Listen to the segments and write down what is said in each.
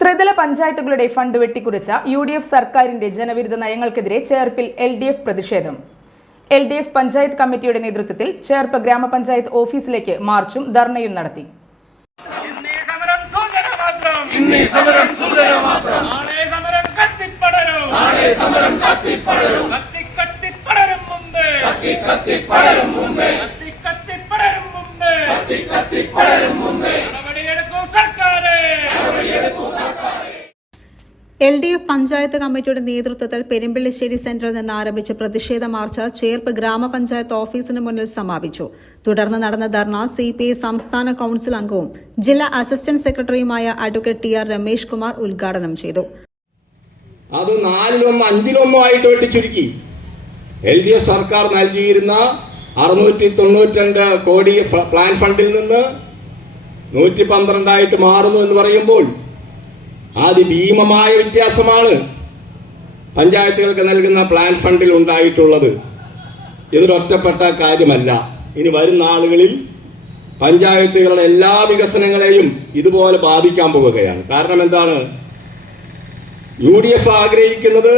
ത്രിതല പഞ്ചായത്തുകളുടെ fund വെട്ടിക്കുറച്ച UDF സർക്കാരിന്റെ ജനവിരുദ്ധ നയങ്ങൾക്കെതിരെ ചേർപ്പിൽ LDF പ്രതിഷേധം. LDF പഞ്ചായത്ത് കമ്മിറ്റിയുടെ നേതൃത്വത്തിൽ ചേർപ്പ് ഗ്രാമപഞ്ചായത്ത് ഓഫീസിലേക്ക് മാർച്ചും ധർണയും നടത്തി. LDF പഞ്ചായത്ത് കമ്മിറ്റിയുടെ നേതൃത്വത്തിൽ പെരുമ്പിള്ളിശ്ശേരി സെന്ററിൽ നിന്ന് ആരംഭിച്ച പ്രതിഷേധ മാർച്ച് ചേർപ്പ് ഗ്രാമപഞ്ചായത്ത് ഓഫീസിന് മുന്നിൽ സമാപിച്ചു. തുടർന്ന് നടന്ന ധർണ CPI സംസ്ഥാന കൌൺസിൽ അംഗവും ജില്ലാ അസിസ്റ്റന്റ് സെക്രട്ടറിയുമായ അഡ്വക്കേറ്റ് TR രമേഷ് കുമാർ ഉദ്ഘാടനം ചെയ്തു. അത് 4-1 5-1 ആയിട്ട് വെട്ടിച്ചുരുക്കി. LDF സർക്കാർ നൽകിയിരുന്ന 692 കോടി പ്ലാൻ ഫണ്ടിൽ നിന്ന് 112 ആയിട്ട് മാറുന്നു എന്ന് പറയുമ്പോൾ അതിഭീമമായ വ്യത്യാസമാണ് പഞ്ചായത്തുകൾക്ക് നൽകുന്ന പ്ലാൻ ഫണ്ടിൽ ഉണ്ടായിട്ടുള്ളത്. ഇതൊരൊറ്റപ്പെട്ട കാര്യമല്ല. ഇനി വരുന്ന ആളുകളിൽ പഞ്ചായത്തുകളുടെ എല്ലാ വികസനങ്ങളെയും ഇതുപോലെ ബാധിക്കാൻ പോവുകയാണ്. കാരണം എന്താണ്? UDF ആഗ്രഹിക്കുന്നത്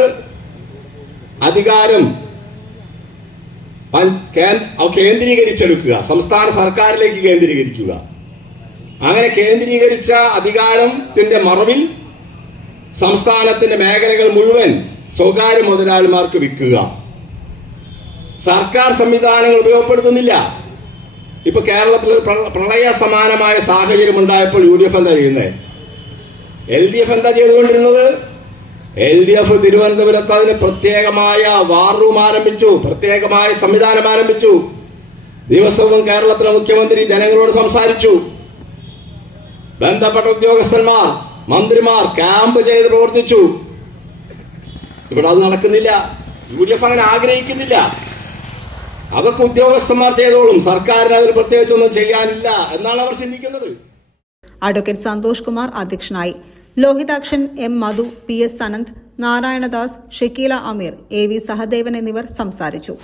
അധികാരം കേന്ദ്രീകരിച്ചെടുക്കുക, സംസ്ഥാന സർക്കാരിലേക്ക് കേന്ദ്രീകരിക്കുക. അങ്ങനെ കേന്ദ്രീകരിച്ച അധികാരത്തിന്റെ മറവിൽ സംസ്ഥാനത്തിന്റെ മേഖലകൾ മുഴുവൻ സ്വകാര്യ മുതലാളിമാർക്ക് വിൽക്കുക. സർക്കാർ സംവിധാനങ്ങൾ ഉപയോഗപ്പെടുത്തുന്നില്ല. ഇപ്പൊ കേരളത്തിൽ ഒരു പ്രളയ സമാനമായ സാഹചര്യം ഉണ്ടായപ്പോൾ UDF എന്താ ചെയ്യുന്നത്? LDF എന്താ ചെയ്തുകൊണ്ടിരുന്നത്? LDF തിരുവനന്തപുരത്ത് അതിന് പ്രത്യേകമായ വാർ റൂം ആരംഭിച്ചു, പ്രത്യേകമായ സംവിധാനം ആരംഭിച്ചു. ദിവസവും കേരളത്തിലെ മുഖ്യമന്ത്രി ജനങ്ങളോട് സംസാരിച്ചു. ബന്ധപ്പെട്ട ഉദ്യോഗസ്ഥന്മാർ, മന്ത്രിമാർ ക്യാമ്പ് ചെയ്ത് പ്രവർത്തിച്ചു. ഇവിടെ അത് നടക്കുന്നില്ല. UDF അങ്ങനെ ആഗ്രഹിക്കുന്നില്ല. അതൊക്കെ ഉദ്യോഗസ്ഥന്മാർ ചെയ്തോളും, സർക്കാരിന് അതിൽ പ്രത്യേകിച്ചൊന്നും ചെയ്യാനില്ല എന്നാണ് അവർ ചിന്തിക്കുന്നത്. അഡ്വക്കേറ്റ് സന്തോഷ് കുമാർ അധ്യക്ഷനായി. ലോഹിതാക്ഷൻ, M മധു, PS അനന്ത്, നാരായണദാസ്, ഷക്കീല അമീർ, AV സഹദേവൻ എന്നിവർ സംസാരിച്ചു.